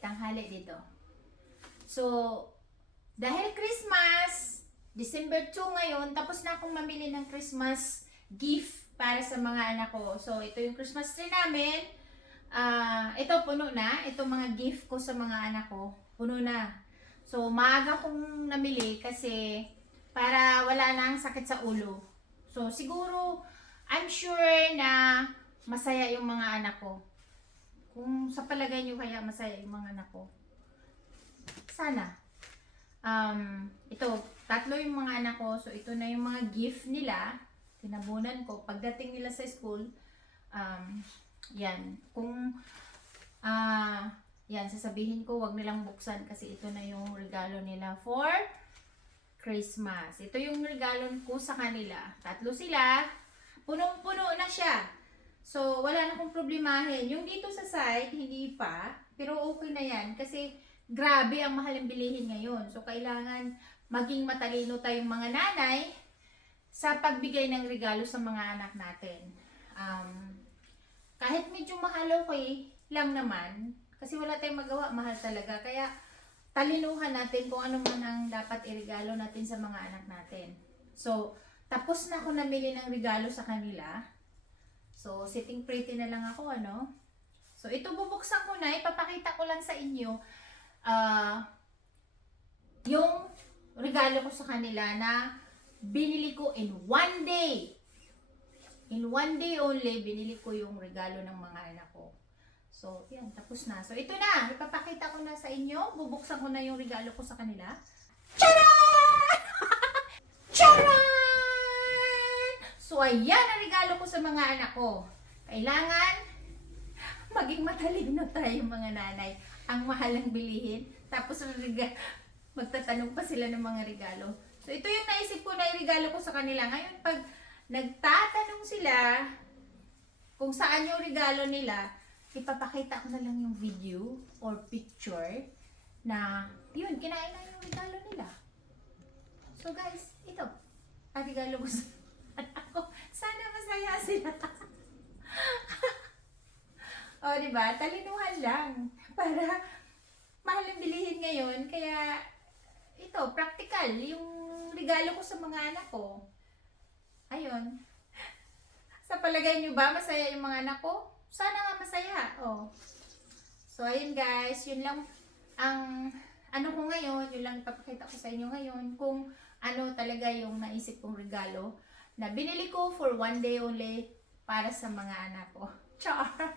tanghali dito. So, dahil Christmas, December 2 ngayon, tapos na akong mamili ng Christmas gift para sa mga anak ko. So, ito yung Christmas tree namin. Ito puno na. Ito mga gift ko sa mga anak ko. Puno na. So, maaga kong namili kasi para wala nang sakit sa ulo. So, siguro, I'm sure na masaya yung mga anak ko. Kung sa palagay nyo kaya masaya yung mga anak ko. Sana. Ito, tatlo yung mga anak ko. So, ito na yung mga gift nila. Tinabunan ko. Pagdating nila sa school, yan. Kung, yan, sasabihin ko, wag nilang buksan kasi ito na yung regalo nila for Christmas. Ito yung regalo ko sa kanila. Tatlo sila. Punong-puno na siya. So, wala na akong problemahin. Yung dito sa side, hindi pa. Pero okay na yan. Kasi, grabe ang mahal ang bilihin ngayon. So, kailangan maging matalino tayong mga nanay sa pagbigay ng regalo sa mga anak natin. Kahit medyo mahal okay lang naman. Kasi wala tayong magawa. Mahal talaga. Kaya, talinuhan natin kung ano man ang dapat iregalo natin sa mga anak natin. So, tapos na ako namili ng regalo sa kanila. So, sitting pretty na lang ako, ano? So, ito bubuksan ko na. Ipapakita ko lang sa inyo yung regalo ko sa kanila na binili ko in one day. In one day only, binili ko yung regalo ng mga anak ko. So, yan, tapos na. So, ito na. Ipapakita ko na sa inyo. Bubuksan ko na yung regalo ko sa kanila. Charan! Charan! So, ayan ang regalo ko sa mga anak ko. Kailangan maging matalino tayo mga nanay. Ang mahal ng bilihin. Tapos, magtatanong pa sila ng mga regalo. So, ito yung naisip ko na regalo ko sa kanila. Ngayon, pag nagtatanong sila kung saan yung regalo nila, ipapakita ko na lang yung video or picture na yun, kinain na yung regalo nila. So guys, ito. Ang regalo ko sa anak ko. Sana masaya sila. O, diba? Talinuhan lang. Para mahal ang bilihin ngayon. Kaya, ito, practical. Yung regalo ko sa mga anak ko. Ayun. Sa palagay nyo ba, masaya yung mga anak ko? Sana nga masaya. Oh. So, ayun guys. Yun lang ang ano ko ngayon. Yun lang ipapakita ko sa inyo ngayon. Kung ano talaga yung naisip kong regalo na binili ko for one day only para sa mga anak ko. Char!